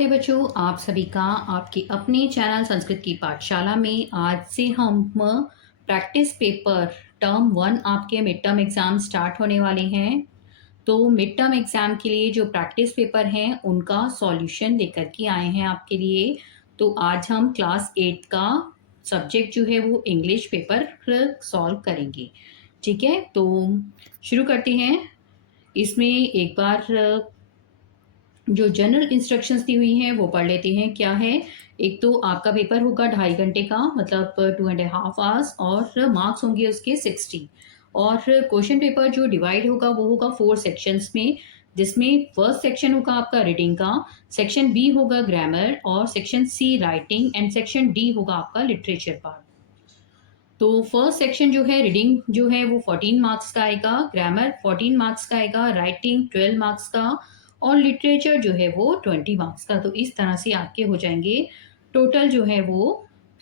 नमस्ते बच्चों, आप सभी का आपके अपने चैनल संस्कृत की पाठशाला में आज से हम प्रैक्टिस पेपर टर्म 1 आपके मिड टर्म एग्जाम स्टार्ट होने वाले हैं। तो मिड टर्म एग्जाम के लिए जो प्रैक्टिस पेपर हैं उनका सॉल्यूशन लेकर के आए हैं आपके लिए। तो आज हम क्लास 8 का सब्जेक्ट जो है वो इंग्लिश पेपर सॉल्व करेंगे। ठीक है, तो शुरू करते हैं। इसमें एक बार जो जनरल इंस्ट्रक्शंस दी हुई हैं वो पढ़ लेते हैं। क्या है, एक तो आपका पेपर होगा 2.5 घंटे का, मतलब 2.5 आवर्स, और मार्क्स होंगे उसके 60। और क्वेश्चन पेपर जो डिवाइड होगा वो होगा 4 सेक्शंस में, जिसमें फर्स्ट सेक्शन होगा आपका रीडिंग का, सेक्शन बी होगा ग्रामर, और section C writing, and section D होगा आपका लिटरेचर पार्ट। तो फर्स्ट सेक्शन जो है रीडिंग जो है वो 14 मार्क्स का आएगा, ग्रामर 14 मार्क्स का आएगा, राइटिंग 12 मार्क्स का, और लिटरेचर जो है वो 20 मार्क्स का। तो इस तरह से आपके हो जाएंगे टोटल जो है वो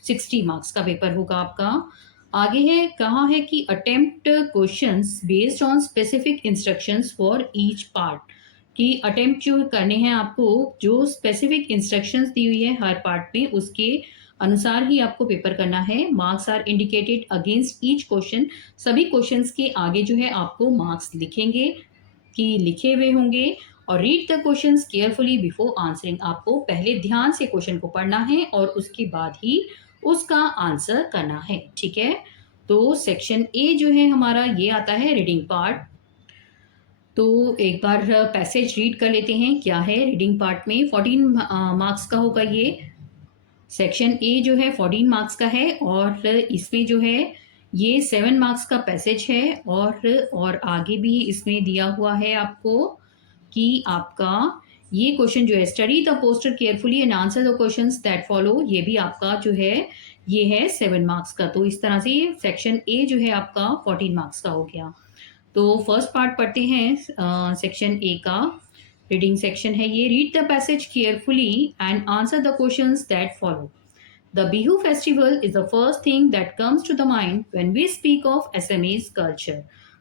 60 मार्क्स का पेपर होगा आपका। आगे है, कहा है कि attempt questions based on specific instructions for each part, कि अटेम्प्ट जो करने हैं आपको, जो स्पेसिफिक इंस्ट्रक्शंस दी हुई है हर पार्ट में उसके अनुसार ही आपको पेपर करना है। Marks are indicated against each question, सभी क्वेश्चंस के आगे जो है आपको मार्क्स लिखेंगे कि लिखे हुए होंगे। और read the questions carefully before answering, आपको पहले ध्यान से क्वेश्चन को पढ़ना है और उसके बाद ही उसका आंसर करना है। ठीक है, तो सेक्शन ए जो है हमारा ये आता है रीडिंग पार्ट। तो एक बार पैसेज रीड कर लेते हैं। क्या है रीडिंग पार्ट में, 14 मार्क्स का होगा ये। सेक्शन ए जो है 14 मार्क्स का है, और इसमें जो है ये 7 मार्क्स का पैसेज है। और आगे भी इसमें दिया हुआ है आपको कि आपका ये क्वेश्चन जो है, study the poster carefully and answer the questions that follow, ये भी आपका जो है ये है 7 मार्क्स का। तो इस तरह से सेक्शन ए जो है आपका 14 मार्क्स का हो गया। तो फर्स्ट पार्ट पढ़ते हैं सेक्शन ए का। रीडिंग सेक्शन है ये। Read the passage carefully and answer the questions that follow. The Bihu festival is the first thing that comes to the mind when we speak of Assamese culture.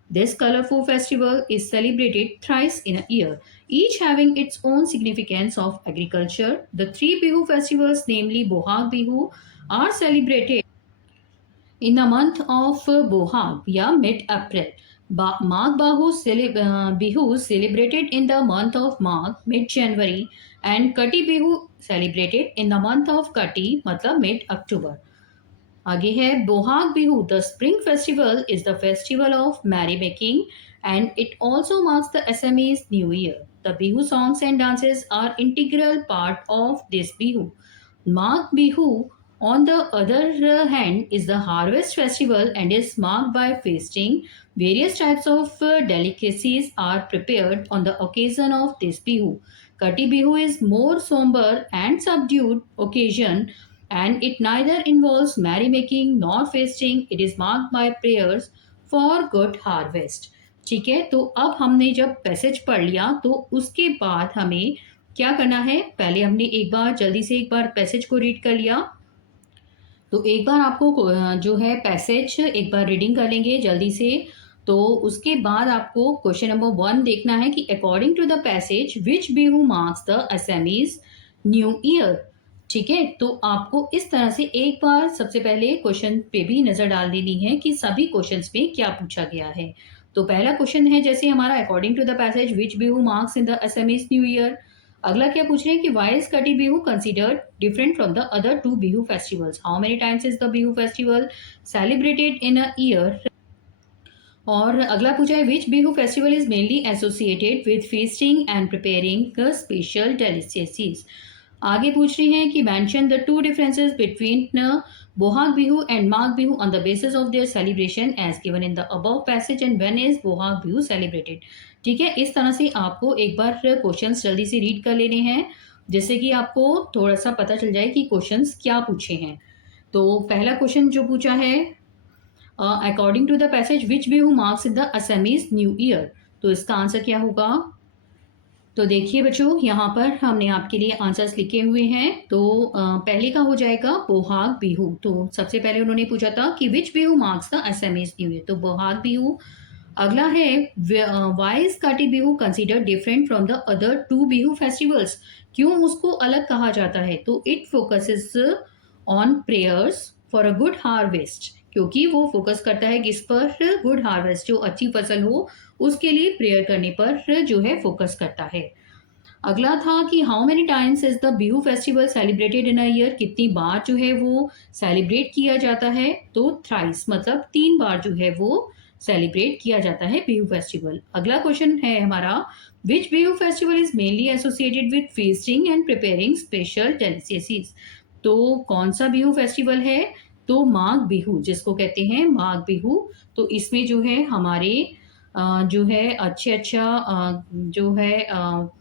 This colorful festival is celebrated thrice in a year, each having its own significance of agriculture. The three Bihu festivals, namely Bohag Bihu, are celebrated in the month of Bohag, yeah, mid-April. Bihu celebrated in the month of Magh, mid-January, and Kati Bihu celebrated in the month of Kati, मतलब mid-October. आगे है Bohag Bihu, the spring festival is the festival of merry making and it also marks the Assamese new year. The Bihu songs and dances are integral part of this Bihu. Magh Bihu on the other hand is the harvest festival and is marked by feasting. Various types of delicacies are prepared on the occasion of this bihu. Kati bihu is more somber and subdued occasion, and it neither involves merrymaking nor feasting. It is marked by prayers for good harvest. ठीक है, तो अब हमने जब passage पढ़ लिया तो उसके बाद हमें क्या करना है, पहले हमने एक बार जल्दी से एक बार पैसेज को रीड कर लिया। तो एक बार आपको जो है पैसेज एक बार रीडिंग कर लेंगे जल्दी से। तो उसके बाद आपको क्वेश्चन नंबर 1 देखना है कि according to the passage which Bihu marks the Assamese new year. ठीक है, तो आपको इस तरह से एक बार सबसे पहले क्वेश्चन पे भी नजर डाल देनी है कि सभी क्वेश्चंस में क्या पूछा गया है। तो पहला क्वेश्चन है जैसे हमारा, according to the passage which Bihu marks in the Assamese new year. अगला क्या पूछ रहे हैं कि why is Kati Bihu considered different from the other two Bihu festivals, how many times is the Bihu festival celebrated in a year. और अगला पूछा है which Bihu festival is mainly associated with feasting and preparing special delicacies. आगे पूछ रही हैं कि mention the two differences between Bohag Bihu and Magh Bihu on the basis of their celebration as given in the above passage and when is Bohag Bihu celebrated. ठीक है, इस तरह से आपको एक बार क्वेश्चंस जल्दी से रीड कर लेने हैं, जिससे कि आपको थोड़ा सा पता चल जाए कि क्वेश्चंस क्या पूछे हैं। तो पहला क्वेश्चन जो पूछा है, according to the passage which Bihu marks in the Assamese new year, तो इसका आंसर क्या होगा। तो देखिए बच्चों, यहाँ पर हमने आपके लिए आंसर्स लिखे हुए हैं। तो पहले का हो जाएगा बोहाग बिहू। तो सबसे पहले उन्होंने पूछा था कि which Bihu marks the Assamese new year, तो बोहाग बिहू अगला है why is Kati Bihu consider different from the other two Bihu festivals. क्यों उसको अलग कहा जाता है? तो it focuses on prayers for a good harvest, क्योंकि वो फोकस करता है किस पर? गुड हार्वेस्ट, जो अच्छी फसल हो उसके लिए प्रेयर करने पर जो है फोकस करता है। अगला था कि how many times is the Bihu festival celebrated in a year. कितनी बार जो है वो सेलिब्रेट किया जाता है? तो थ्राइस, मतलब 3 बार जो है वो सेलिब्रेट किया जाता है बिहू फेस्टिवल। अगला क्वेश्चन है हमारा, which Bihu festival is mainly associated with feasting and preparing special delicacies. तो कौन सा बिहू फेस्टिवल है? तो माघ बिहू, जिसको कहते हैं माघ बिहू। तो इसमें जो है हमारे जो है अच्छा जो है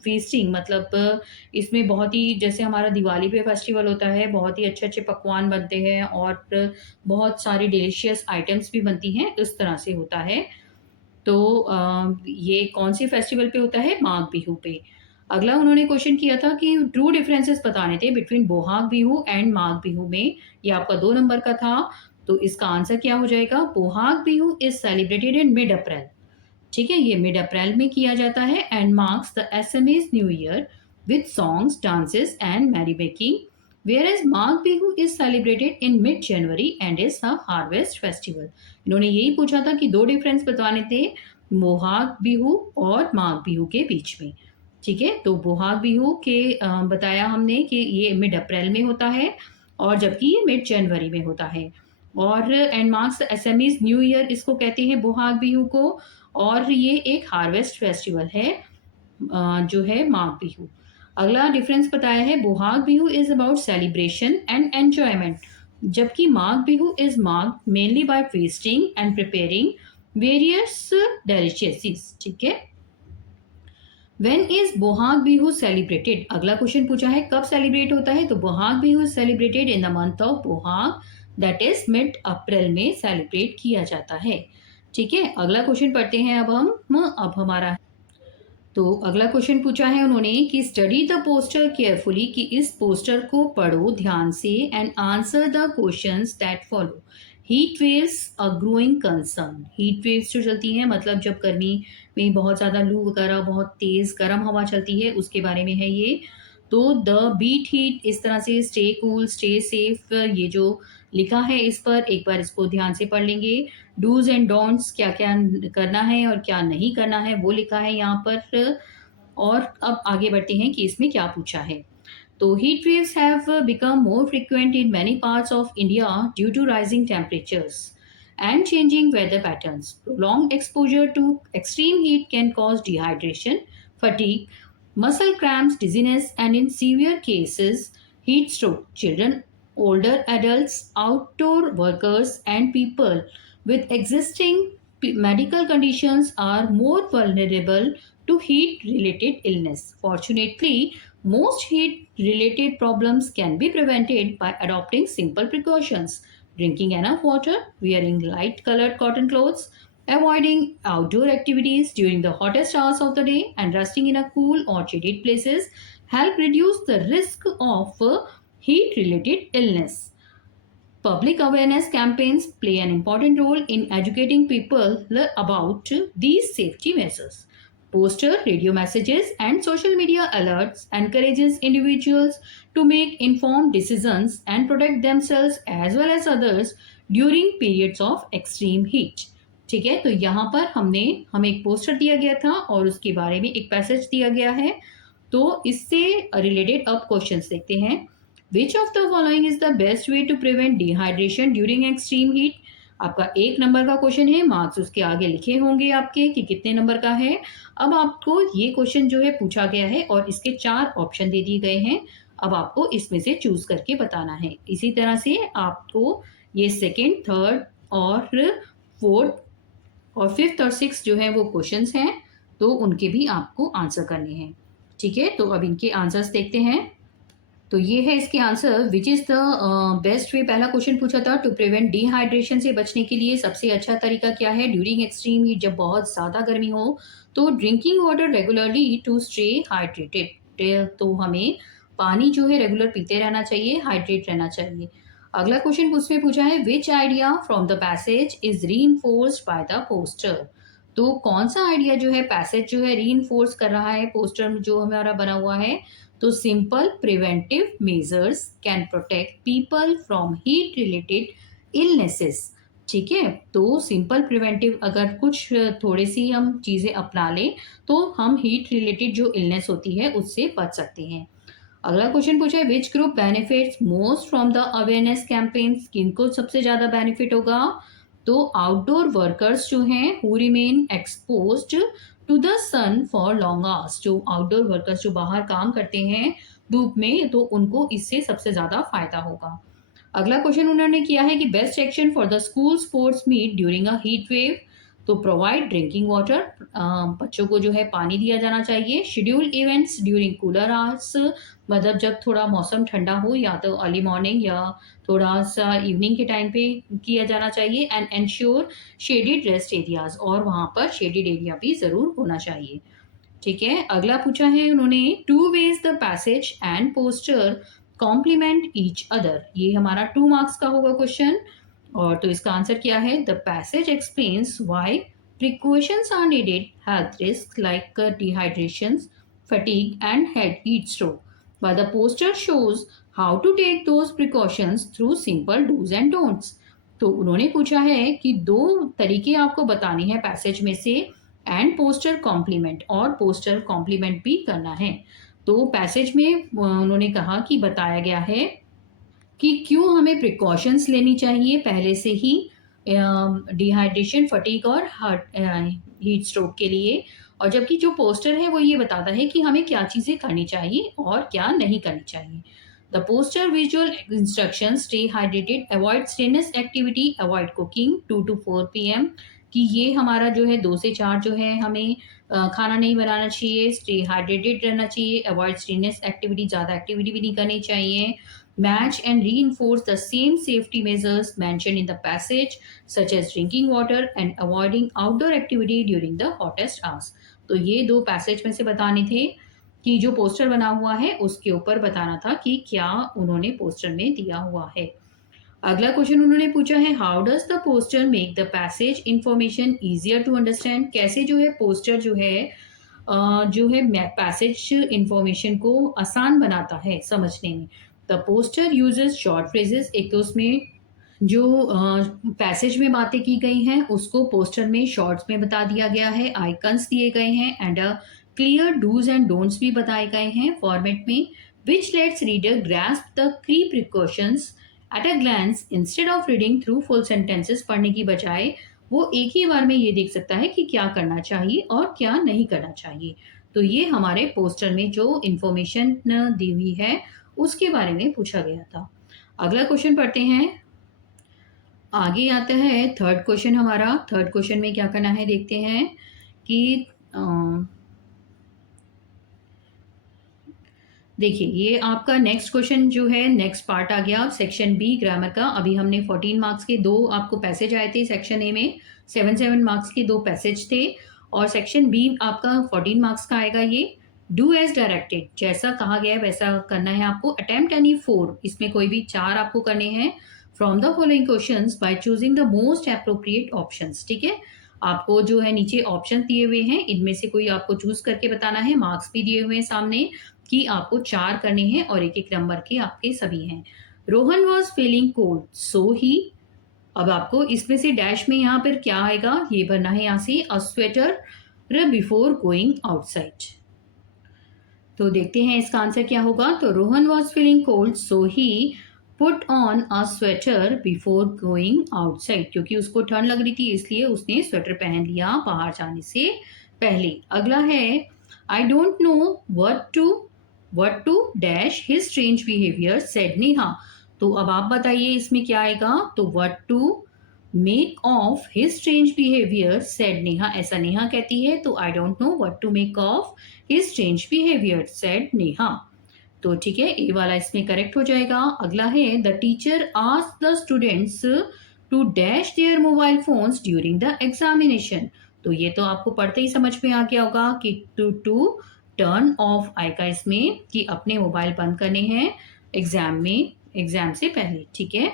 फीस्टिंग, मतलब इसमें बहुत ही, जैसे हमारा दिवाली पे फेस्टिवल होता है, बहुत ही अच्छे-अच्छे पकवान बनते हैं और बहुत सारी डिलीशियस आइटम्स भी बनती हैं, इस तरह से होता है। तो ये कौन-सी फेस्टिवल पे होता है? माघ बिहू पे। अगला उन्होंने क्वेश्चन किया था कि ट्रू डिफरेंसेस बताने थे बिटवीन बोहाग बिहू एंड माघ बिहू में। ये आपका 2 नंबर का था, तो इसका आंसर क्या हो जाएगा? Bohag Bihu is celebrated in mid April. ठीक है, ये मिड अप्रैल में किया जाता है and marks the Assamese new year with songs, dances and merry making, whereas Magh Bihu is celebrated in mid January and is a harvest festival. इन्होंने यही पूछा था कि 2 डिफरेंस बताने थे बोहाग बिहू और माघ बिहू के बीच में। ठीक है, तो बोहाग बिहू के बताया हमने कि ये मिड अप्रैल में होता है और जबकि ये मिड जनवरी में होता है। और and marks the Assamese new year, इसको कहते हैं बोहाग बिहू को, और ये एक हार्वेस्ट फेस्टिवल है जो है माघ बिहू। अगला डिफरेंस बताया है, Bohag Bihu is about celebration and enjoyment, जबकि Magh Bihu is marked mainly by feasting and preparing various delicacies. ठीक है, when is Bohag Bihu celebrated. अगला क्वेश्चन पूछा है कब सेलिब्रेट होता है? तो Bohag Bihu celebrated in the month of Bohag, that is mid April में सेलिब्रेट किया जाता है। ठीक है, अगला क्वेश्चन पढ़ते हैं अब हमारा। तो अगला क्वेश्चन पूछा है उन्होंने कि स्टडी द पोस्टर केयरफुली, कि इस पोस्टर को पढ़ो ध्यान से and answer the questions that follow. Heat waves a growing concern. Heat waves जो चलती हैं, मतलब जब गर्मी में बहुत ज़्यादा लू वगैरह, बहुत तेज़ गर्म हवा चलती है, उसके बारे में है ये। तो द बीट हीट, इस तरह से स्टे कूल स्टे सेफ, ये जो लिखा है इस पर एक बार इसको ध्यान से पढ़ लेंगे। डूज एंड डोंट्स, क्या क्या करना है और क्या नहीं करना है वो लिखा है यहाँ पर। और अब आगे बढ़ते हैं कि इसमें क्या पूछा है। तो heat waves have become more frequent in many parts of India due to rising temperatures and changing weather patterns. Prolonged exposure to extreme heat can cause dehydration, fatigue, muscle cramps, dizziness, and in severe cases, heat stroke. Children, older adults, outdoor workers, and people with existing medical conditions are more vulnerable to heat related illness. Fortunately, most heat related problems can be prevented by adopting simple precautions: drinking enough water, wearing light colored cotton clothes, avoiding outdoor activities during the hottest hours of the day, and resting in a cool or shaded places help reduce the risk of heat related illness. Public awareness campaigns play an important role in educating people about these safety measures. Poster, radio messages, and social media alerts encourages individuals to make informed decisions and protect themselves as well as others during periods of extreme heat. ठीक है, तो यहाँ पर हमें एक poster दिया गया था और उसके बारे में एक पैसेज दिया गया है। तो इससे रिलेटेड अब क्वेश्चंस देखते हैं। Which of the following is the best way to prevent dehydration during extreme heat. आपका 1 नंबर का क्वेश्चन है, मार्क्स उसके आगे लिखे होंगे आपके कि कितने नंबर का है। अब आपको ये क्वेश्चन जो है पूछा गया है और इसके 4 ऑप्शन दे दिए गए हैं। अब आपको इसमें से चूज करके बताना है। इसी तरह से आपको ये सेकेंड, थर्ड और फोर्थ और फिफ्थ और सिक्स जो है वो क्वेश्चंस हैं, तो उनके भी आपको आंसर करने हैं। ठीक है, तो अब इनके आंसर्स देखते हैं। तो ये है इसके answer. Which is the best वे, पहला क्वेश्चन पूछा था, टू प्रिवेंट डिहाइड्रेशन से बचने के लिए सबसे अच्छा तरीका क्या है ड्यूरिंग एक्सट्रीम हीट, जब बहुत ज़्यादा गर्मी हो। तो drinking water regularly to stay hydrated, तो हमें पानी जो है रेगुलर पीते रहना चाहिए, हाइड्रेट रहना चाहिए। अगला क्वेश्चन उसमें पूछा है, विच idea from the passage is री बाय द पोस्टर। तो कौन सा आइडिया जो है पैसेज जो है रीइंफोर्स कर रहा है पोस्टर में जो हमारा बना हुआ है? तो simple preventive measures can protect people from heat related illnesses. ठीक है, तो सिंपल प्रिवेंटिव अगर कुछ थोड़ी सी हम चीज़ें अपना लें तो हम हीट रिलेटेड जो इलनेस होती है उससे बच सकते हैं। अगला क्वेश्चन पूछा है which group benefits most from the awareness campaigns? किनको सबसे ज़्यादा बेनिफिट होगा? तो आउटडोर वर्कर्स जो हैं who remain exposed to the sun for long hours, जो आउटडोर वर्कर्स जो बाहर काम करते हैं धूप में, तो उनको इससे सबसे ज़्यादा फायदा होगा। अगला क्वेश्चन उन्होंने किया है कि best action for the school sports meet during a heat wave? तो प्रोवाइड ड्रिंकिंग वाटर, बच्चों को जो है पानी दिया जाना चाहिए। Schedule events during cooler hours, मतलब जब थोड़ा मौसम ठंडा हो या तो अर्ली मॉर्निंग या थोड़ा सा इवनिंग के टाइम पे किया जाना चाहिए। And ensure shaded rest areas, और वहाँ पर शेडेड एरिया भी ज़रूर होना चाहिए। ठीक है, अगला पूछा है उन्होंने two ways the passage and poster complement each other. ये हमारा 2 मार्क्स का होगा क्वेश्चन। और तो इसका आंसर क्या है? The passage explains why precautions are needed health risk like dehydration, fatigue and head heat stroke, while the poster shows how to take those precautions through simple do's and don'ts। तो उन्होंने पूछा है कि 2 तरीके आपको बताने हैं पैसेज में से, एंड पोस्टर कॉम्प्लीमेंट, और पोस्टर कॉम्प्लीमेंट भी करना है। तो पैसेज में उन्होंने कहा कि बताया गया है कि क्यों हमें प्रिकॉशंस लेनी चाहिए पहले से ही डिहाइड्रेशन, फटीग और हीट स्ट्रोक के लिए, और जबकि जो पोस्टर है वो ये बताता है कि हमें क्या चीज़ें करनी चाहिए और क्या नहीं करनी चाहिए। The poster visual instruction stay hydrated, avoid strenuous activity, avoid cooking 2 to 4 PM, कि ये हमारा जो है 2 से 4 जो है हमें खाना नहीं बनाना चाहिए, स्टे हाइड्रेटेड रहना चाहिए, अवॉइड स्ट्रेनस एक्टिविटी, ज़्यादा एक्टिविटी भी नहीं करनी चाहिए। Match and reinforce the same safety measures mentioned in the passage, such as drinking water and avoiding outdoor activity during the hottest hours। तो ये 2 पैसेज में से बताने थे कि जो पोस्टर बना हुआ है उसके ऊपर बताना था कि क्या उन्होंने पोस्टर में दिया हुआ है। अगला क्वेश्चन उन्होंने पूछा है how does the poster make the passage information easier to understand? कैसे जो है पोस्टर जो है पैसेज इंफॉर्मेशन को आसान बनाता है समझने में। The poster uses short phrases, एक तो उसमें जो पैसेज में बातें की गई हैं उसको पोस्टर में शॉर्ट्स में बता दिया गया है, आइकन्स दिए गए हैं, and clear dos and don'ts भी बताए गए हैं फॉर्मेट में, which lets reader grasp the key precautions at a glance instead of reading through full sentences. पढ़ने की बजाय वो एक ही बार में ये देख सकता है कि क्या करना चाहिए और क्या नहीं करना चाहिए। तो ये हमारे पोस्टर में जो इंफॉर्मेशन दी हुई है उसके बारे में पूछा गया था। अगला क्वेश्चन पढ़ते हैं। आगे आता है थर्ड क्वेश्चन हमारा। थर्ड क्वेश्चन में क्या करना है देखते हैं कि देखिए ये आपका नेक्स्ट क्वेश्चन जो है नेक्स्ट पार्ट आ गया सेक्शन बी ग्रामर का। अभी हमने 14 मार्क्स के 2 आपको पैसेज आए थे, सेक्शन ए में 7 मार्क्स के 2 पैसेज थे, और सेक्शन बी आपका 14 मार्क्स का आएगा। ये डू एज डायरेक्टेड, जैसा कहा गया है वैसा करना है आपको। अटेम्प्ट एनी 4, इसमें कोई भी 4 आपको करने हैं। From the following questions by choosing the most appropriate options. ठीक है, आपको जो है नीचे ऑप्शन दिए हुए हैं, इनमें से कोई आपको चूज करके बताना है। मार्क्स भी दिए हुए हैं सामने कि आपको 4 करने हैं और एक एक नंबर के आपके सभी हैं। Rohan was feeling cold so he, अब आपको इसमें से डैश में यहाँ पर क्या आएगा ये भरना है यहाँ से, a sweater before going outside. तो देखते हैं इसका आंसर क्या होगा। तो Rohan was feeling cold so he put on a sweater before going outside, क्योंकि उसको ठंड लग रही थी इसलिए उसने स्वेटर पहन लिया बाहर जाने से पहले। अगला है I don't know what to dash his strange behavior said Neha. तो अब आप बताइए इसमें क्या आएगा। तो what to make of his strange behavior said Neha, ऐसा नेहा कहती है, तो I don't know what to make of his strange behavior said Neha. तो ठीक है, ए वाला इसमें करेक्ट हो जाएगा। अगला है the teacher asked the students to dash their mobile phones during the examination. तो ये तो आपको पढ़ते ही समझ में आ गया होगा कि टू टर्न ऑफ आएगा इसमें, कि अपने मोबाइल बंद करने हैं एग्जाम से पहले। ठीक है,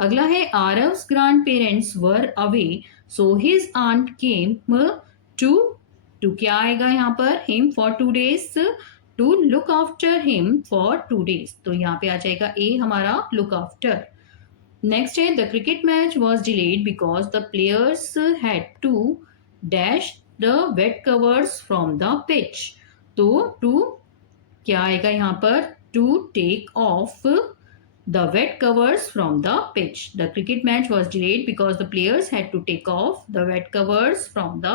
अगला है Aarav's grandparents were away so his aunt came to, to क्या आएगा यहाँ पर, him for 2 days, to look after him for 2 days, तो यहाँ पे आ जाएगा ए हमारा लुक आफ्टर। नेक्स्ट है the cricket match was delayed because the players had to dash the wet covers from the pitch, तो टू क्या आएगा यहाँ पर, to take off the wet covers from the pitch. The cricket match was delayed because the players had to take off the wet covers from the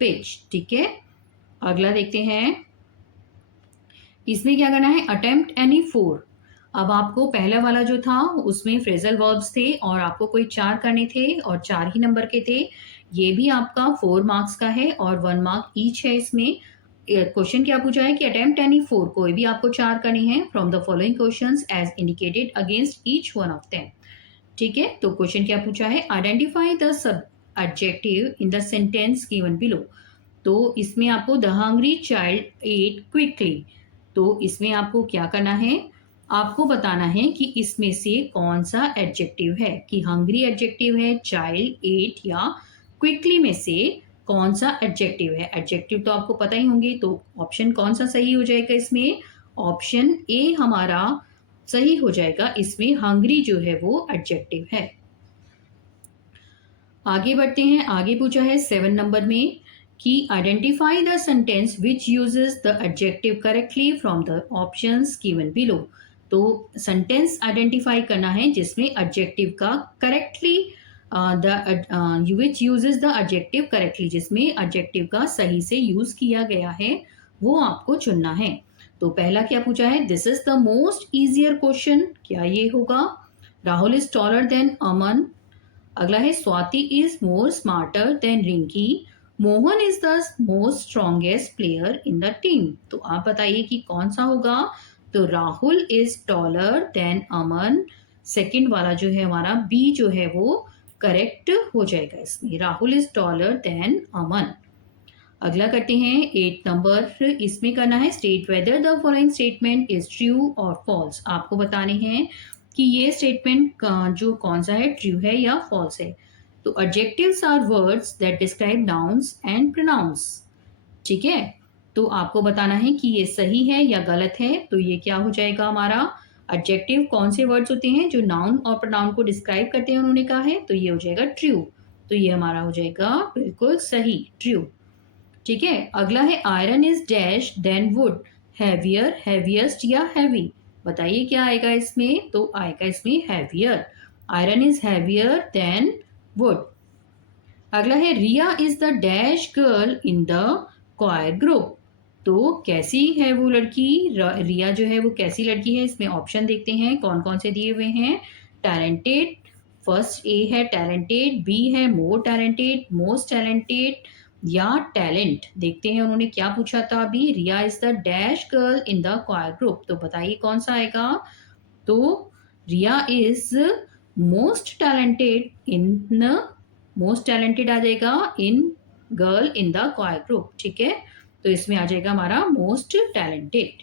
pitch. ठीक है, अगला देखते हैं। इसमें क्या करना है, अटेम्प्ट एनी 4। अब आपको पहला वाला जो था उसमें फ्रेजल वर्ब्स थे और आपको कोई 4 करने थे और 4 ही नंबर के थे। ये भी आपका 4 मार्क्स का है और 1 मार्क ईच है। इसमें क्वेश्चन क्या पूछा है कि अटेम्प्ट एनी 4, कोई भी आपको 4 करने हैं from the following questions as indicated against each one of them. ठीक है, तो क्वेश्चन क्या पूछा है, identify the sub adjective in the sentence given below. तो इसमें आपको the hungry child ate quickly, तो इसमें आपको क्या करना है, आपको बताना है कि इसमें से कौन सा एडजेक्टिव है, कि हंग्री एडजेक्टिव है, चाइल्ड एट या क्विकली में से कौन सा एडजेक्टिव है। एडजेक्टिव तो आपको पता ही होंगे, तो ऑप्शन कौन सा सही हो जाएगा इसमें, ऑप्शन ए हमारा सही हो जाएगा। इसमें हंग्री जो है वो एडजेक्टिव है। आगे बढ़ते हैं, आगे पूछा है 7 नंबर में कि identify the sentence which uses the adjective correctly from the options given below. तो सेंटेंस आइडेंटिफाई करना है जिसमें एडजेक्टिव का correctly which uses the adjective correctly, जिसमें एडजेक्टिव का सही से यूज किया गया है वो आपको चुनना है। तो पहला क्या पूछा है, this is the most easier question, क्या ये होगा, राहुल इज टॉलर देन अमन। अगला है Swati is more smarter than Rinki, Mohan is the most strongest player in the team. तो आप बताइए कि कौन सा होगा, तो Rahul is taller than Aman, second वाला जो है हमारा बी जो है वो करेक्ट हो जाएगा इसमें, राहुल इज टॉलर देन अमन। अगला करते हैं 8 नंबर, इसमें करना है state whether the following statement is true और फॉल्स। आपको बताने हैं कि ये स्टेटमेंट जो कौन सा है, ट्रू है या फॉल्स है। तो adjectives are words that describe nouns and pronouns. ठीक है, तो आपको बताना है कि ये सही है या गलत है। तो ये क्या हो जाएगा हमारा, एडजेक्टिव कौन से वर्ड्स होते हैं जो नाउन और प्रोनाउन को डिस्क्राइब करते हैं, उन्होंने कहा है, तो ये हो जाएगा ट्रू। तो ये हमारा हो जाएगा बिल्कुल सही, ट्रू। ठीक है, अगला है iron is dash than wood, heavier, heaviest या हैवी। बताइए क्या आएगा इसमें, तो आएगा इसमें heavier, iron is heavier than wood. अगला है Riya is the dash girl in the choir group. तो कैसी है वो लड़की, रिया जो है वो कैसी लड़की है, इसमें ऑप्शन देखते हैं कौन कौन से दिए हुए हैं। टैलेंटेड, फर्स्ट ए है टैलेंटेड, बी है मोर टैलेंटेड, मोस्ट टैलेंटेड या टैलेंट। देखते हैं उन्होंने क्या पूछा था अभी, Riya is the dash girl in the choir group, तो बताइए कौन सा आएगा। तो Riya is most talented in, most talented आ जाएगा in girl in the choir group. ठीक है, तो इसमें आ जाएगा हमारा मोस्ट टैलेंटेड।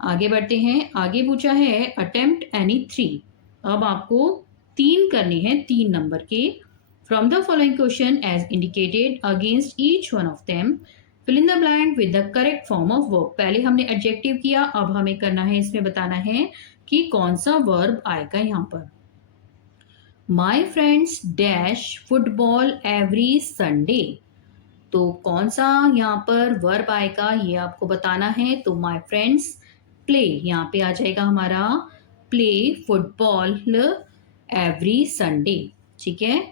आगे बढ़ते हैं, आगे पूछा है अटेम्प्ट एनी 3। अब आपको 3 करने हैं, 3 नंबर के। From the following question as indicated against each one of them, fill in the blank with the correct form of verb. पहले हमने एडजेक्टिव किया, अब हमें करना है, इसमें बताना है कि कौन सा वर्ब आएगा यहाँ पर। My friends dash football every Sunday, तो कौन सा यहाँ पर वर्ब आएगा ये आपको बताना है। तो माय फ्रेंड्स प्ले, यहाँ पे आ जाएगा हमारा प्ले फुटबॉल एवरी संडे। ठीक है,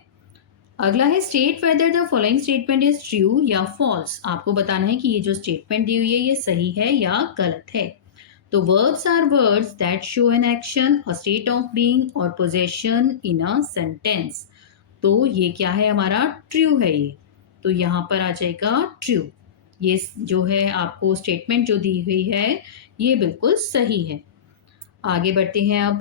अगला है state whether the following statement is true या फॉल्स। आपको बताना है कि ये जो स्टेटमेंट दी हुई है ये सही है या गलत है। तो verbs are words that show an action, a state of being और पोजेशन इन अ सेंटेंस। तो ये क्या है हमारा, ट्रू है ये, तो यहाँ पर आ जाएगा ट्रू। ये जो है आपको स्टेटमेंट जो दी हुई है ये बिल्कुल सही है। आगे बढ़ते हैं अब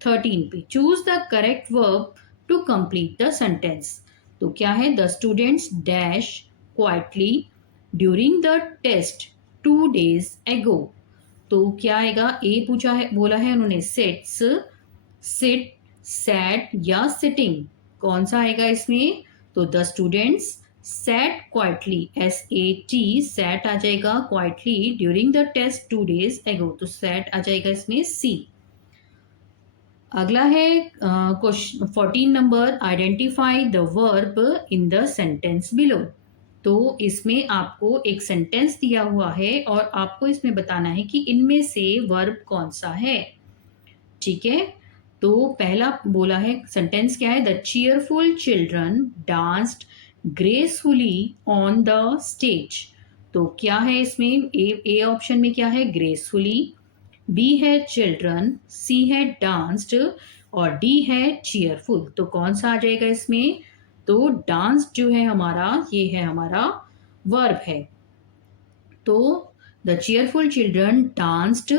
13 पे, choose the correct verb to complete the sentence. तो क्या है, the students dash quietly during the test 2 days ago। तो क्या आएगा, ए पूछा है, बोला है उन्होंने सिट्स, सिट, सैट या सिटिंग, कौन सा आएगा इसमें। तो the students sat quietly, SAT, sat आ जाएगा quietly during the test 2 days ago, तो sat आ जाएगा इसमें C। अगला है question 14 number, identify the verb in the sentence below. तो इसमें आपको एक सेंटेंस दिया हुआ है और आपको इसमें बताना है कि इनमें से वर्ब कौन सा है। ठीक है, तो पहला बोला है सेंटेंस क्या है, the cheerful children danced gracefully on the stage. तो क्या है इसमें, ए ऑप्शन में क्या है, ग्रेसफुली, बी है चिल्ड्रन, सी है डांस्ड और डी है चीयरफुल। तो कौन सा आ जाएगा इसमें, तो डांस जो है हमारा, ये है हमारा वर्ब है। तो the cheerful children danced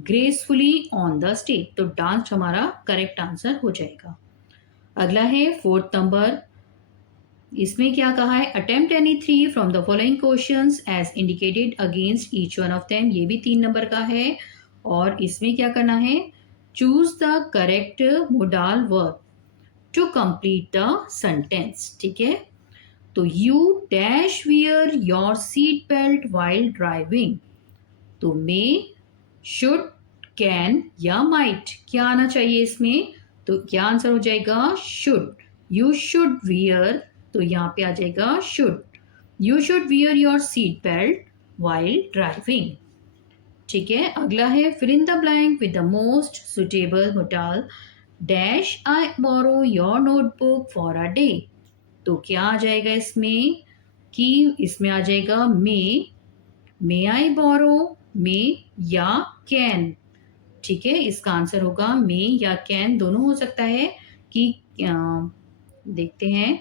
gracefully on the stage, तो डांस हमारा करेक्ट आंसर हो जाएगा। अगला है 4th नंबर, इसमें क्या कहा है, attempt any 3 from the following questions as indicated against each one of them, ये भी 3 नंबर का है। और इसमें क्या करना है, choose the correct modal verb to complete the sentence. ठीक है, तो you dash wear your seat belt while driving, तो मे, शुड, कैन या माइट, क्या आना चाहिए इसमें, तो क्या आंसर हो जाएगा, शुड। यू शुड वियर, तो यहाँ पे आ जाएगा should, you should wear your seat belt while driving. ठीक है, अगला है fill in the blank with the most suitable modal dash I borrow your notebook for a day. तो क्या आ जाएगा इसमें, कि इसमें आ जाएगा मे आई बोरो, मे या कैन। ठीक है, इसका आंसर होगा मे या कैन, दोनों हो सकता है कि देखते हैं,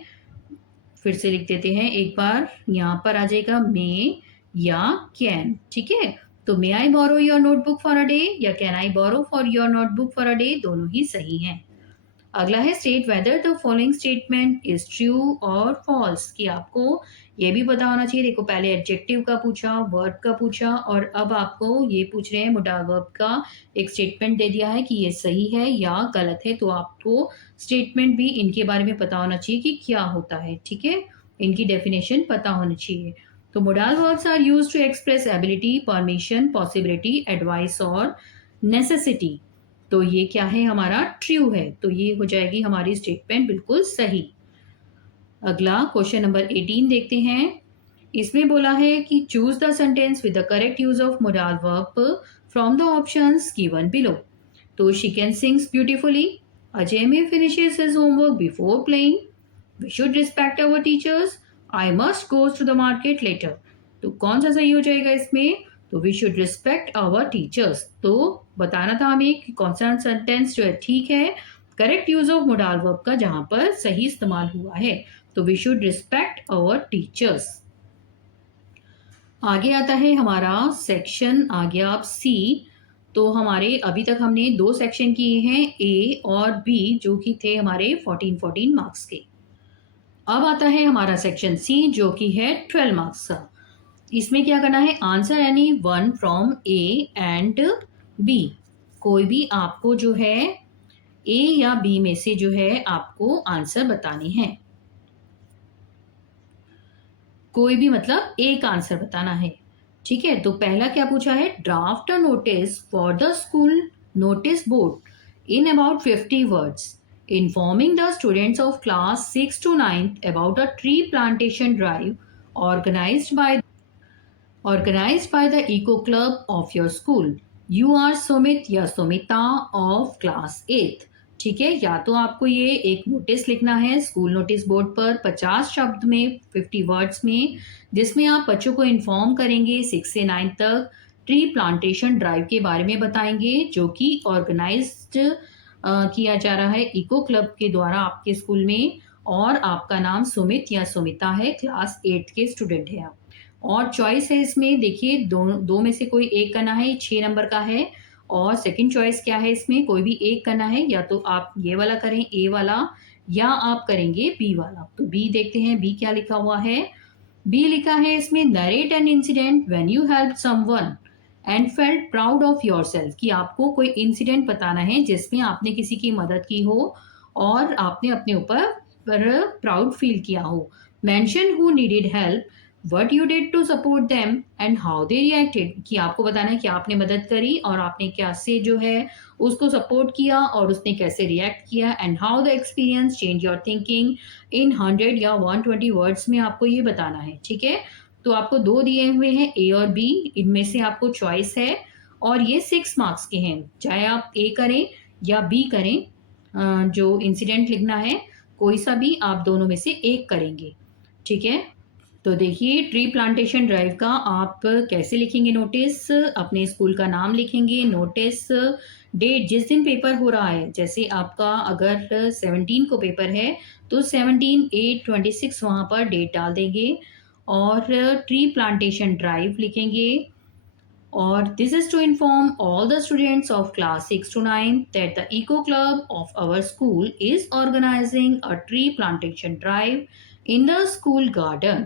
फिर से लिख देते हैं एक बार, यहाँ पर आ जाएगा मे या कैन। ठीक है, तो may I borrow your notebook for a day या can I borrow for your notebook for a day, दोनों ही सही हैं। अगला है state whether the following statement is true और फॉल्स, कि आपको ये भी पता होना चाहिए। देखो, पहले एडजेक्टिव का पूछा, वर्ब का पूछा और अब आपको ये पूछ रहे हैं मोडाल वर्ब का एक स्टेटमेंट दे दिया है कि ये सही है या गलत है। तो आपको स्टेटमेंट भी इनके बारे में पता होना चाहिए कि क्या होता है। ठीक है, इनकी डेफिनेशन पता होनी चाहिए। तो modal verbs are used to express ability, permission, possibility, advice और नेसेसिटी। तो ये क्या है हमारा, ट्रू है, तो ये हो जाएगी हमारी स्टेटमेंट बिल्कुल सही। अगला क्वेश्चन नंबर 18 देखते हैं, इसमें बोला है कि choose the sentence with the correct use of modal verb from the options given below. तो she can sings beautifully, Ajay में finishes his homework before playing, we should respect our teachers, I must go to the market later. तो कौन सा सही हो जाएगा इसमें, तो we should respect our teachers. तो बताना था हमें कि कौन सा सेंटेंस जो है ठीक है, correct use of modal verb का जहां पर सही इस्तेमाल हुआ है, तो we should respect our teachers. आगे आता है हमारा सेक्शन, आ गया आप सी। तो हमारे अभी तक हमने 2 सेक्शन किए हैं, ए और बी, जो कि थे हमारे 14 मार्क्स के। अब आता है हमारा सेक्शन सी, जो कि है 12 मार्क्स का। इसमें क्या करना है, answer any one from A and B. कोई भी आपको जो है ए या बी में से जो है आपको आंसर बताने हैं, कोई भी मतलब एक आंसर बताना है। ठीक है, तो पहला क्या पूछा है, draft a notice for the school notice board in about 50 words informing the students of class 6 to 9 about a tree plantation drive organized by the Eco Club of your school. You are Sumit या Sumita of class 8th। ठीक है, या तो आपको ये एक notice लिखना है स्कूल नोटिस बोर्ड पर 50 शब्द में, 50 वर्ड्स में, जिसमें आप बच्चों को इन्फॉर्म करेंगे 6 से 9 तक ट्री प्लांटेशन ड्राइव के बारे में बताएंगे, जो कि ऑर्गेनाइज्ड किया जा रहा है इको क्लब के द्वारा आपके स्कूल में। और आपका नाम सुमित या सुमिता है, क्लास 8 के स्टूडेंट है आप। और चॉइस है इसमें, देखिए दो में से कोई एक करना है, 6 नंबर का है। और सेकंड चॉइस क्या है इसमें, कोई भी एक करना है, या तो आप ये वाला करें ए वाला, या आप करेंगे बी वाला। तो बी देखते हैं, बी क्या लिखा हुआ है। बी लिखा है इसमें, narrate an incident when you help someone and felt proud of yourself, कि आपको कोई इंसिडेंट बताना है जिसमें आपने किसी की मदद की हो और आपने अपने ऊपर प्राउड फील किया हो। Mention who needed help, what you did to support them and how they reacted, कि आपको बताना है कि आपने मदद करी और आपने क्या से जो है उसको सपोर्ट किया और उसने कैसे रिएक्ट किया, and how the experience change your thinking in 100 या 120 वर्ड्स में आपको ये बताना है। ठीक है, तो आपको दो दिए हुए हैं ए और बी, इनमें से आपको चॉइस है और ये 6 मार्क्स के हैं, चाहे आप ए करें या बी करें। जो इंसिडेंट लिखना है कोई सा भी आप दोनों में से एक करेंगे। ठीक है, तो देखिए ट्री प्लांटेशन ड्राइव का आप कैसे लिखेंगे नोटिस, अपने स्कूल का नाम लिखेंगे, नोटिस, डेट जिस दिन पेपर हो रहा है, जैसे आपका अगर 17 को पेपर है तो 17/8/26 वहाँ पर डेट डाल देंगे और ट्री प्लांटेशन ड्राइव लिखेंगे। और this is to inform all the students of class 6 to 9 that the Eco Club of our school is organizing a tree plantation drive in the school garden.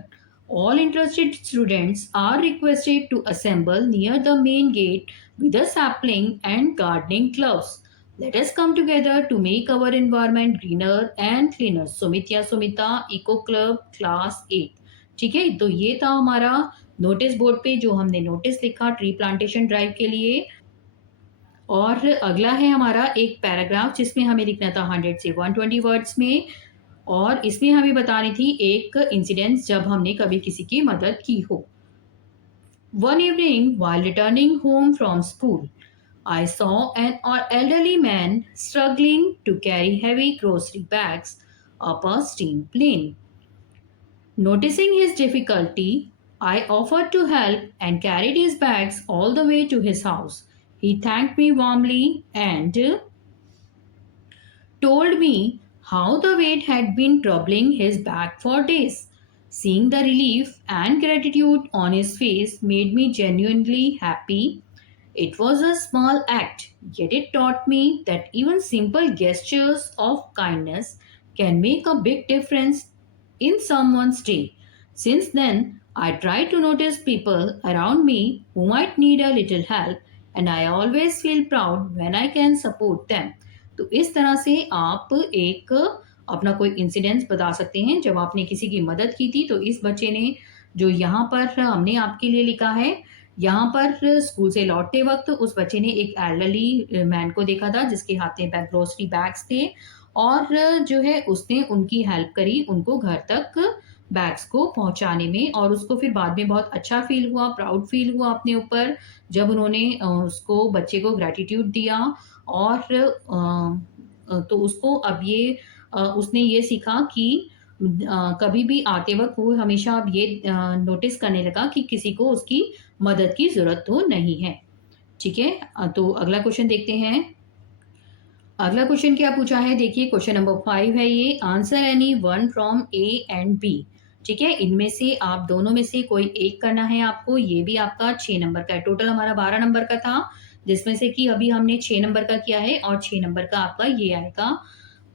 All interested students are requested to assemble near the main gate with a sapling and gardening gloves. Let us come together to make our environment greener and cleaner. Sumitya Sumita, Eco Club, Class 8. ठीक है, तो ये था हमारा notice board पे जो हमने notice लिखा ट्री प्लांटेशन ड्राइव के लिए। और अगला है हमारा एक पैराग्राफ जिसमें हमें लिखना था 100 से 120 वर्ड्स में, और इसमें हमें बतानी थी एक इंसिडेंस जब हमने कभी किसी की मदद की हो। One evening while returning home from school, I saw an elderly man struggling to carry heavy grocery bags up a steam plane. Noticing his difficulty, I offered to help and carried his bags all the way to his house. He thanked me warmly and told me how the weight had been troubling his back for days. Seeing the relief and gratitude on his face made me genuinely happy. It was a small act, yet it taught me that even simple gestures of kindness can make a big difference in someone's day. Since then, I try to notice people around me who might need a little help, and I always feel proud when I can support them. तो इस तरह से आप एक अपना कोई incidence बता सकते हैं जब आपने किसी की मदद की थी। तो इस बच्चे ने जो यहाँ पर हमने आपके लिए लिखा है, यहाँ पर स्कूल से लौटते वक्त उस बच्चे ने एक एल्डरली मैन को देखा था जिसके हाथ में ग्रोसरी बैग्स थे, और जो है उसने उनकी हेल्प करी उनको घर तक बैग्स को पहुंचाने में, और उसको फिर बाद में बहुत अच्छा फील हुआ, प्राउड फील हुआ अपने ऊपर जब उन्होंने उसको बच्चे को ग्रैटिट्यूड दिया। और तो उसको अब ये उसने ये सीखा कि कभी भी आते वक्त वो हमेशा अब ये नोटिस करने लगा कि किसी को उसकी मदद की ज़रूरत तो नहीं है। ठीक है, तो अगला क्वेश्चन देखते हैं। अगला क्वेश्चन क्या पूछा है, देखिए क्वेश्चन नंबर 5 है ये, answer any one from A and B. ठीक है, इनमें से आप दोनों में से कोई एक करना है आपको। ये भी आपका 6 नंबर का है, टोटल हमारा 12 नंबर का था जिसमें से कि अभी हमने 6 नंबर का किया है और 6 नंबर का आपका ये आएगा।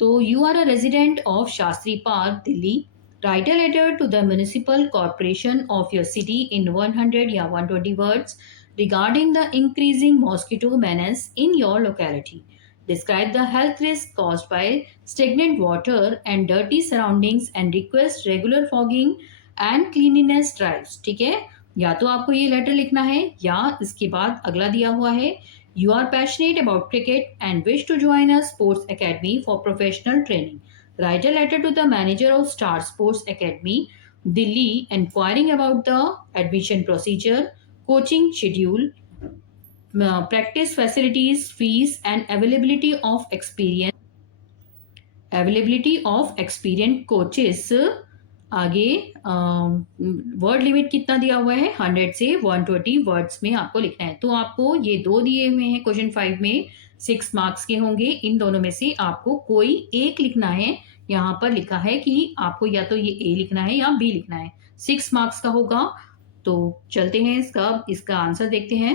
तो you are a resident of Shastri Park Delhi, write a letter to the municipal corporation of your city in 100 या 120 words regarding the increasing mosquito menace in your locality. Describe the health risk caused by stagnant water and dirty surroundings and request regular fogging and cleanliness drives. ठीक है, या तो आपको ये letter लिखना है या इसके बाद अगला दिया हुआ है, you are passionate about cricket and wish to join a sports academy for professional training. Write a letter to the manager of star sports academy Delhi enquiring about the admission procedure, coaching schedule, practice facilities, fees and availability of experienced coaches. आगे word limit कितना दिया हुआ है, 100 से 120 words में आपको लिखना है। तो आपको ये दो दिए हुए हैं क्वेश्चन 5 में, 6 मार्क्स के होंगे, इन दोनों में से आपको कोई एक लिखना है। यहाँ पर लिखा है कि आपको या तो ये ए लिखना है या बी लिखना है, 6 मार्क्स का होगा। तो चलते हैं इसका आंसर देखते हैं।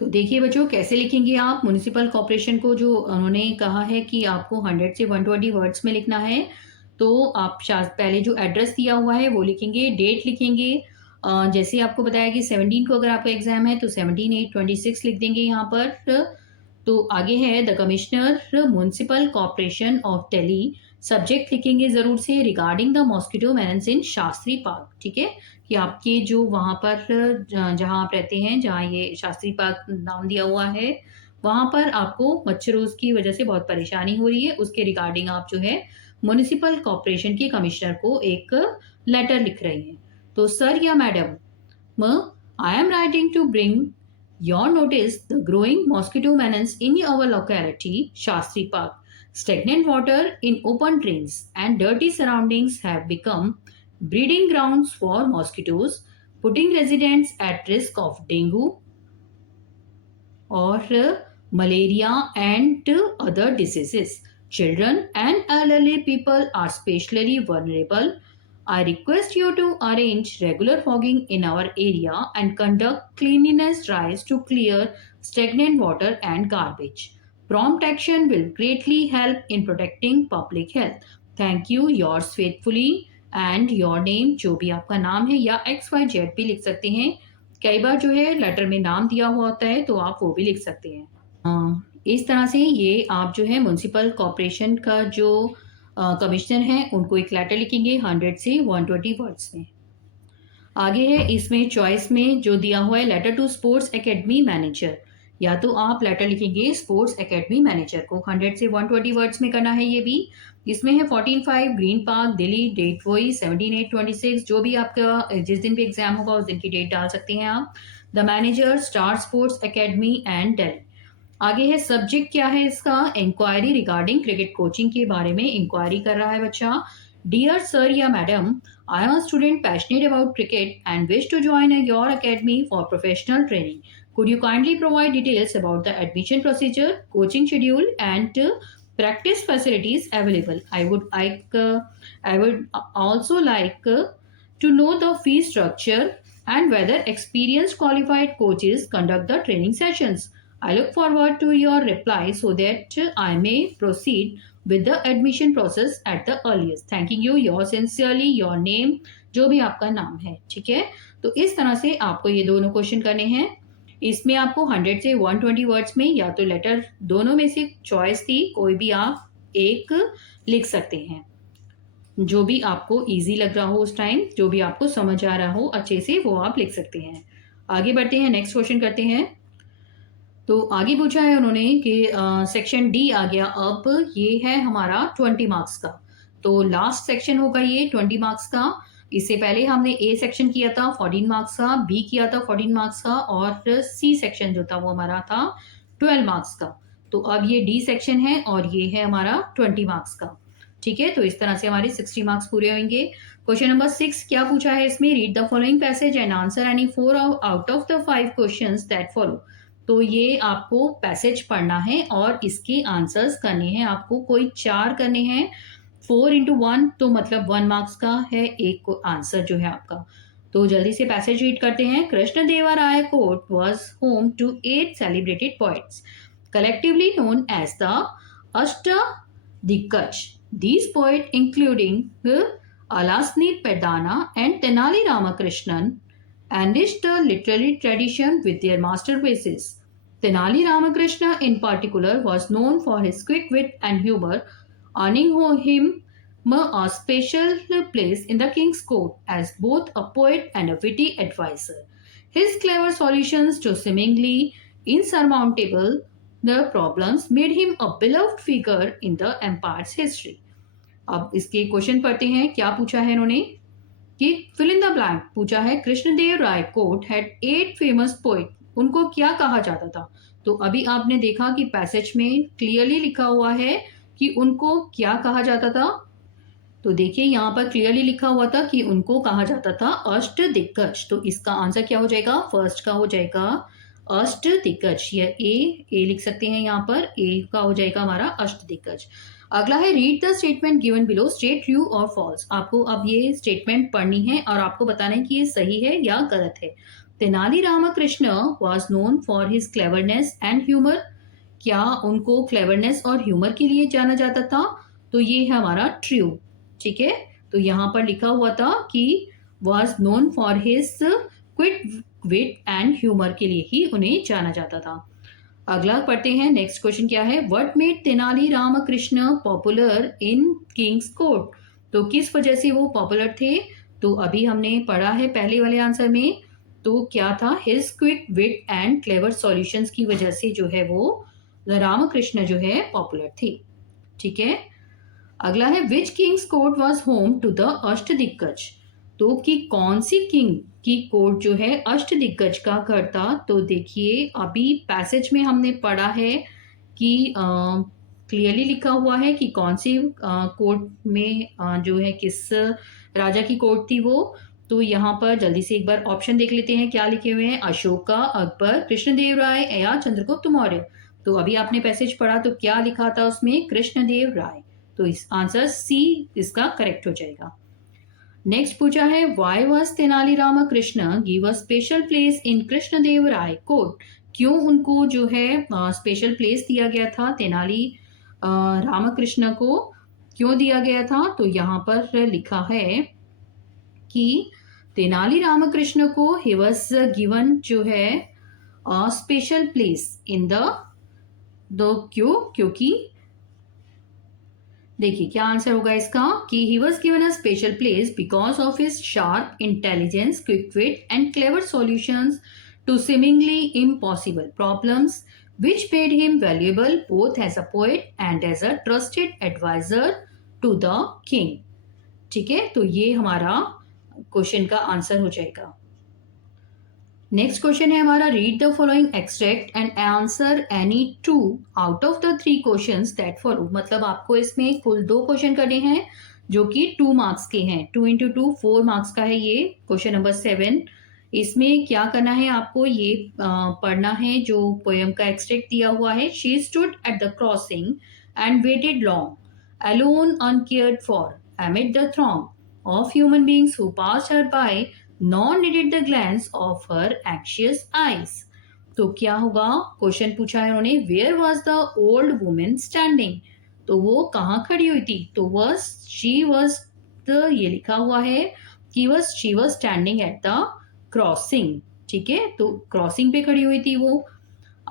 तो देखिए बच्चों कैसे लिखेंगे आप म्युनिसिपल कॉर्पोरेशन को, जो उन्होंने कहा है कि आपको 100 से 120 वर्ड्स में लिखना है। तो आप पहले जो एड्रेस दिया हुआ है वो लिखेंगे, डेट लिखेंगे, जैसे आपको बताया कि 17 को अगर आपका एग्जाम है तो 17/8/26 लिख देंगे यहाँ पर। तो आगे है the commissioner municipal corporation of Delhi subject लिखेंगे ज़रूर से regarding the mosquito manage in Shastri park, ठीक है, कि आपके जो वहाँ पर जहाँ आप रहते हैं, जहाँ ये शास्त्री पार्क नाम दिया हुआ है, वहाँ पर आपको मच्छरों की वजह से बहुत परेशानी हो रही है, उसके रिगार्डिंग आप जो है म्युनिसिपल कॉर्पोरेशन के कमिश्नर को एक लेटर लिख रही हैं। तो सर या madam, I am writing to bring your notice the growing mosquito menace in our locality, Shastri Park. Stagnant water in open drains and dirty surroundings have become breeding grounds for mosquitoes, putting residents at risk of dengue or malaria and other diseases. Children and elderly people are especially vulnerable. I request you to arrange regular fogging in our area and conduct cleanliness drives to clear stagnant water and garbage. Prompt action will greatly help in protecting public health. Thank you, yours faithfully, and your name, जो भी आपका नाम है, या XYZ भी लिख सकते हैं। कई बार जो है लेटर में नाम दिया हुआ होता है, तो आप वो भी लिख सकते हैं। इस तरह से ये आप जो है म्युनिसिपल कॉर्पोरेशन का जो कमिश्नर हैं उनको एक लेटर लिखेंगे 100 से 120 वर्ड्स में। आगे है इसमें चॉइस में जो दिया हुआ है letter to sports academy manager, या तो आप लेटर लिखेंगे स्पोर्ट्स एकेडमी मैनेजर को, 100 से 120 वर्ड्स में करना है ये भी। इसमें है 14/5 ग्रीन पार्क दिल्ली, डेट वही 17/8/26, जो भी आपका जिस दिन भी एग्जाम होगा उस दिन की डेट डाल सकते हैं आप। The manager star sports academy and Delhi. आगे है सब्जेक्ट क्या है इसका, इंक्वायरी रिगार्डिंग क्रिकेट कोचिंग के बारे में इंक्वायरी कर रहा है बच्चा। डियर सर या madam, I am a student passionate about cricket and wish to join your academy for professional training. Could you kindly provide details about the admission procedure, coaching schedule, and practice facilities available? I would also like to know the fee structure and whether experienced qualified coaches conduct the training sessions. I look forward to your reply so that I may proceed with the admission process at the earliest. Thanking you, yours sincerely, your name, जो भी आपका नाम है, ठीक है। तो इस तरह से आपको ये दोनों क्वेश्चन करने हैं। इसमें आपको 100 से 120 वर्ड्स में या तो लेटर, दोनों में से चॉइस थी, कोई भी आप एक लिख सकते हैं, जो भी आपको इजी लग रहा हो उस टाइम, जो भी आपको समझ आ रहा हो अच्छे से, वो आप लिख सकते हैं। आगे बढ़ते हैं, नेक्स्ट क्वेश्चन करते हैं। तो आगे पूछा है उन्होंने कि सेक्शन डी आ गया, अब ये है हमारा 20 मार्क्स का। तो लास्ट सेक्शन होगा ये 20 मार्क्स का। इससे पहले हमने ए सेक्शन किया था 14 मार्क्स का, बी किया था 14 मार्क्स का, और सी सेक्शन जो था वो हमारा था 12 मार्क्स का। तो अब ये डी सेक्शन है और ये है हमारा 20 मार्क्स का, ठीक है। तो इस तरह से हमारे 60 मार्क्स पूरे होंगे। क्वेश्चन नंबर 6 क्या पूछा है इसमें, read the following passage and answer any 4 out of the 5 questions that follow. तो ये आपको पैसेज पढ़ना है और इसके आंसर्स करने हैं, आपको कोई 4 करने हैं। 4 into 1 तो मतलब 1 मार्क्स का है एक आंसर जो है आपका। तो जल्दी से पैसेज रीड करते हैं। Krishnadevaraya court was home to 8 celebrated poets collectively known as the Ashtadikach. These poets, including Alasni Perdana and Tenali Ramakrishnan, enriched the literary tradition with their masterpieces. Tenali Ramakrishna in particular was known for his quick wit and humor, earning him a special place in the king's court as both a poet and a witty advisor. His clever solutions to seemingly insurmountable the problems made him a beloved figure in the empire's history. अब इसके question पढ़ते हैं। क्या पूछा है इन्होंने कि fill in the blank पूछा है। Krishnadeva Raya court had 8 famous poet, उनको क्या कहा जाता था। तो अभी आपने देखा कि पैसेज में क्लियरली लिखा हुआ है कि उनको क्या कहा जाता था। तो देखिए यहाँ पर क्लियरली लिखा हुआ था कि उनको कहा जाता था अष्टदिग्गज। तो इसका आंसर क्या हो जाएगा, फर्स्ट का हो जाएगा अष्टदिग्गज, या ए लिख सकते हैं यहाँ पर, ए का हो जाएगा हमारा अष्टदिग्गज। अगला है read the statement given below, state true और फॉल्स। आपको अब ये स्टेटमेंट पढ़नी है और आपको बताना है कि ये सही है या गलत है। Tenali Ramakrishna was known for his cleverness and humour, क्या उनको क्लेवरनेस और ह्यूमर के लिए जाना जाता था। तो ये है हमारा ट्रू, ठीक है। तो यहाँ पर लिखा हुआ था कि was known for his quick wit and humour के लिए ही उन्हें जाना जाता था। अगला पढ़ते हैं, नेक्स्ट क्वेश्चन क्या है, what made Tenali Ramakrishna popular in king's court. तो किस वजह से वो पॉपुलर थे, तो अभी हमने पढ़ा है पहले वाले आंसर में, तो क्या था, his quick wit and clever solutions की वजह से जो है वो रामकृष्ण जो है पॉपुलर थे। ठीक है, अगला है, which kings court was home to the Ashtadiggaj. तो कि कौन सी किंग की कोर्ट जो है अष्टदिग्गज का घर था। तो देखिए अभी पैसेज में हमने पढ़ा है कि क्लियरली लिखा हुआ है कि कौन सी कोर्ट में जो है किस राजा की कोर्ट थी वो। तो यहाँ पर जल्दी से एक बार ऑप्शन देख लेते हैं क्या लिखे हुए हैं, अशोका, अकबर, कृष्णदेव राय या चंद्रगुप्त मौर्य। तो अभी आपने पैसेज पढ़ा तो क्या लिखा था उसमें, कृष्णदेव राय। तो इस आंसर सी इसका करेक्ट हो जाएगा। नेक्स्ट पूछा है, why was Tenali Ramakrishna give a special place in Krishnadeva Raya court. क्यों उनको जो है स्पेशल प्लेस दिया गया था, तेनाली रामकृष्ण को क्यों दिया गया था। तो यहाँ पर लिखा है कि तेनाली रामकृष्ण को ही वॉज गिवन जो है स्पेशल प्लेस इन द क्योंकि देखिए क्या आंसर होगा इसका, कि he was given a special place because of his sharp intelligence, quick wit and clever solutions to seemingly impossible problems, which made him valuable both as a poet and as a trusted advisor to the king। ठीक है, तो ये हमारा question का answer हो जाएगा। Next question है हमारा, read the following extract and answer any two out of the 3 questions that follow. मतलब आपको इसमें कुल 2 क्वेश्चन करने हैं जो कि 2 मार्क्स के हैं, 2 इंटू 2 4 मार्क्स का है ये क्वेश्चन नंबर 7। इसमें क्या करना है आपको, ये पढ़ना है जो पोएम का एक्सट्रैक्ट दिया हुआ है। She stood at the crossing and waited long alone uncared for amid the throng of human beings who passed her by, nor needed the glance of her anxious eyes। तो क्या होगा, question पूछा है उन्होंने, where was the old women standing. तो वो कहाँ खड़ी हुई थी, तो वॉज शी वॉज द, ये लिखा हुआ है कि she was standing at the crossing. ठीक है, तो क्रॉसिंग पे खड़ी हुई थी वो।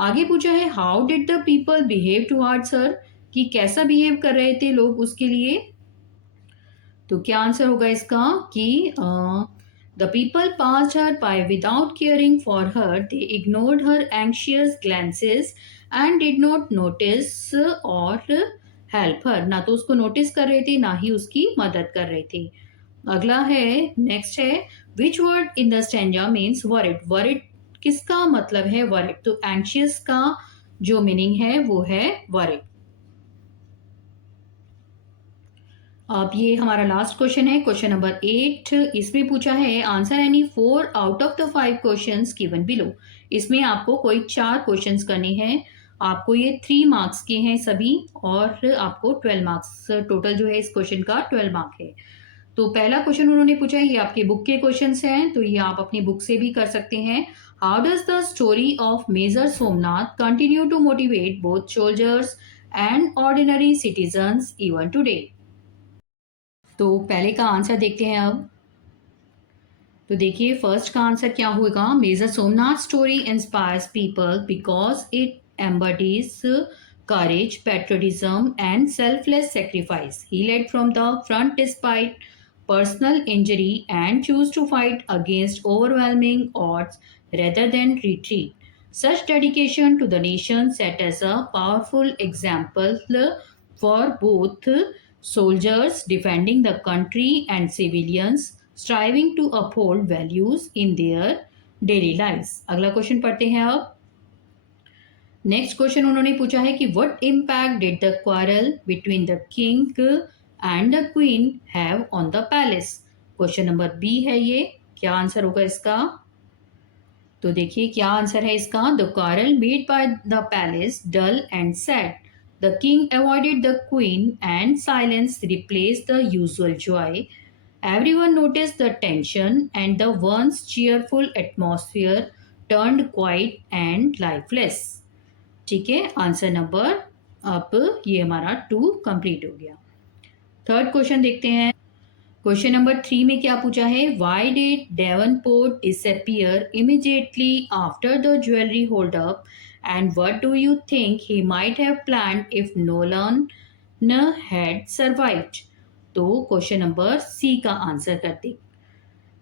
आगे पूछा है, how did the people behave towards हर, कि कैसा बिहेव कर रहे थे लोग उसके लिए। तो क्या आंसर होगा इसका, कि the people passed her by without caring for her, they ignored her anxious glances and did not notice और हेल्प हर। ना तो उसको नोटिस कर रहे थे ना ही उसकी मदद कर रहे थे। अगला है, नेक्स्ट है, which word in the stanza means worried. Worried किसका मतलब है वरिड, तो एंशियस का जो मीनिंग है वो है वरिड। अब ये हमारा लास्ट क्वेश्चन है, क्वेश्चन नंबर 8। इसमें पूछा है, answer any 4 out of the 5 questions given below. इसमें आपको कोई 4 क्वेश्चंस करने हैं। आपको ये 3 मार्क्स के हैं सभी, और आपको 12 मार्क्स टोटल जो है इस क्वेश्चन का 12 मार्क है। तो पहला क्वेश्चन उन्होंने पूछा है, ये आपके बुक के क्वेश्चंस हैं, तो ये आप अपनी बुक से भी कर सकते हैं। How does the story of major Somnath continue to motivate both soldiers and ordinary citizens even today. तो पहले का आंसर देखते हैं अब। तो देखिए फर्स्ट का आंसर क्या होगा, major Somnath story inspires people because it embodies courage, patriotism, and selfless sacrifice. He led from the front despite personal injury and chose to fight against overwhelming odds rather than retreat. Such dedication to the nation set as a powerful example for both soldiers defending the country and civilians striving to uphold values in their daily lives। अगला क्वेश्चन पढ़ते हैं अब। Next question उन्होंने पूछा है कि what impact did the quarrel between the king and the queen have on the palace. Question number B है ये, क्या आंसर होगा इसका। तो देखिए क्या आंसर है इसका, the quarrel made by the palace dull and sad, the king avoided the queen and silence replaced the usual joy, everyone noticed the tension and the once cheerful atmosphere turned quiet and lifeless। ठीक है, answer number अब ये हमारा 2 complete हो गया। Third question देखते हैं। Question number 3 में क्या पूछा है, why did Davenport disappear immediately after the jewellery hold up And what do you think he might have planned if Nolan had survived? तो क्वेश्चन नंबर सी का आंसर करते।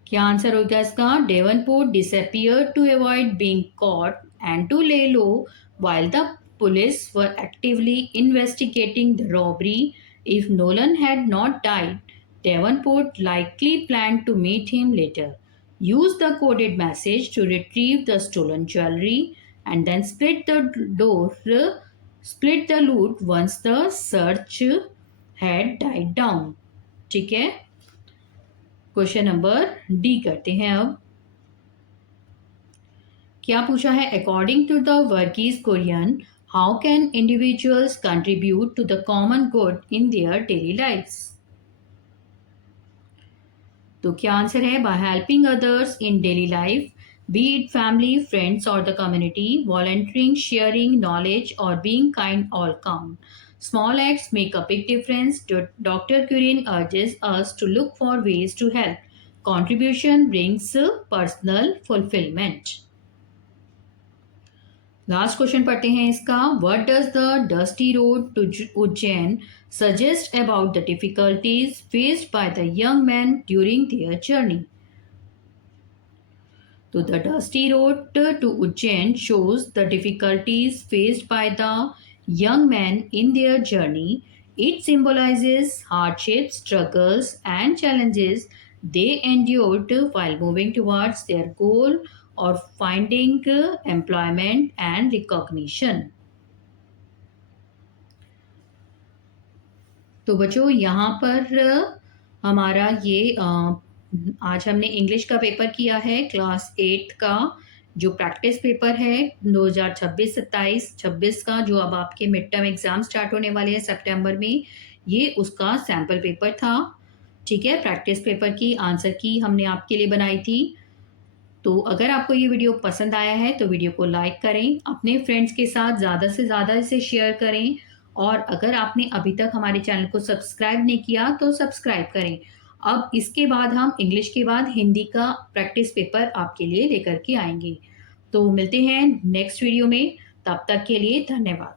क्या आंसर होगा इसका? Davenport disappeared to avoid being caught and to lay low while the police were actively investigating the robbery. If Nolan had not died, Davenport likely planned to meet him later, use the coded message to retrieve the stolen jewelry, and then split the loot once the search had died down. ठीक है, question number D करते हैं अब। क्या पूछा है? According to the Varghese Kurien, how can individuals contribute to the common good in their daily lifes? तो क्या आंसर है? By helping others in daily life, be it family, friends और the community, volunteering, sharing knowledge और being kind all count. Small acts make a big difference. Dr. Curien urges us to look for ways to help. Contribution brings personal fulfillment. Last question पढ़ते हैं इसका। What does the dusty road to Ujjain suggest about the difficulties faced by the young men during their journey? So the dusty road to Ujjain shows the difficulties faced by the young men in their journey. It symbolizes hardships, struggles, and challenges they endured while moving towards their goal or finding employment and recognition. तो बच्चों यहाँ पर हमारा ये आज हमने English का paper किया है, क्लास 8 का जो प्रैक्टिस पेपर है 2026-27-26 का, जो अब आपके मिड टर्म एग्जाम स्टार्ट होने वाले हैं सितंबर में, ये उसका सैम्पल पेपर था। ठीक है, प्रैक्टिस पेपर की आंसर की हमने आपके लिए बनाई थी। तो अगर आपको ये वीडियो पसंद आया है तो वीडियो को लाइक करें, अपने फ्रेंड्स के साथ ज़्यादा से ज़्यादा इसे शेयर करें, और अगर आपने अभी तक हमारे चैनल को सब्सक्राइब नहीं किया तो सब्सक्राइब करें। अब इसके बाद हम इंग्लिश के बाद हिंदी का प्रैक्टिस पेपर आपके लिए लेकर के आएंगे। तो मिलते हैं नेक्स्ट वीडियो में, तब तक के लिए धन्यवाद।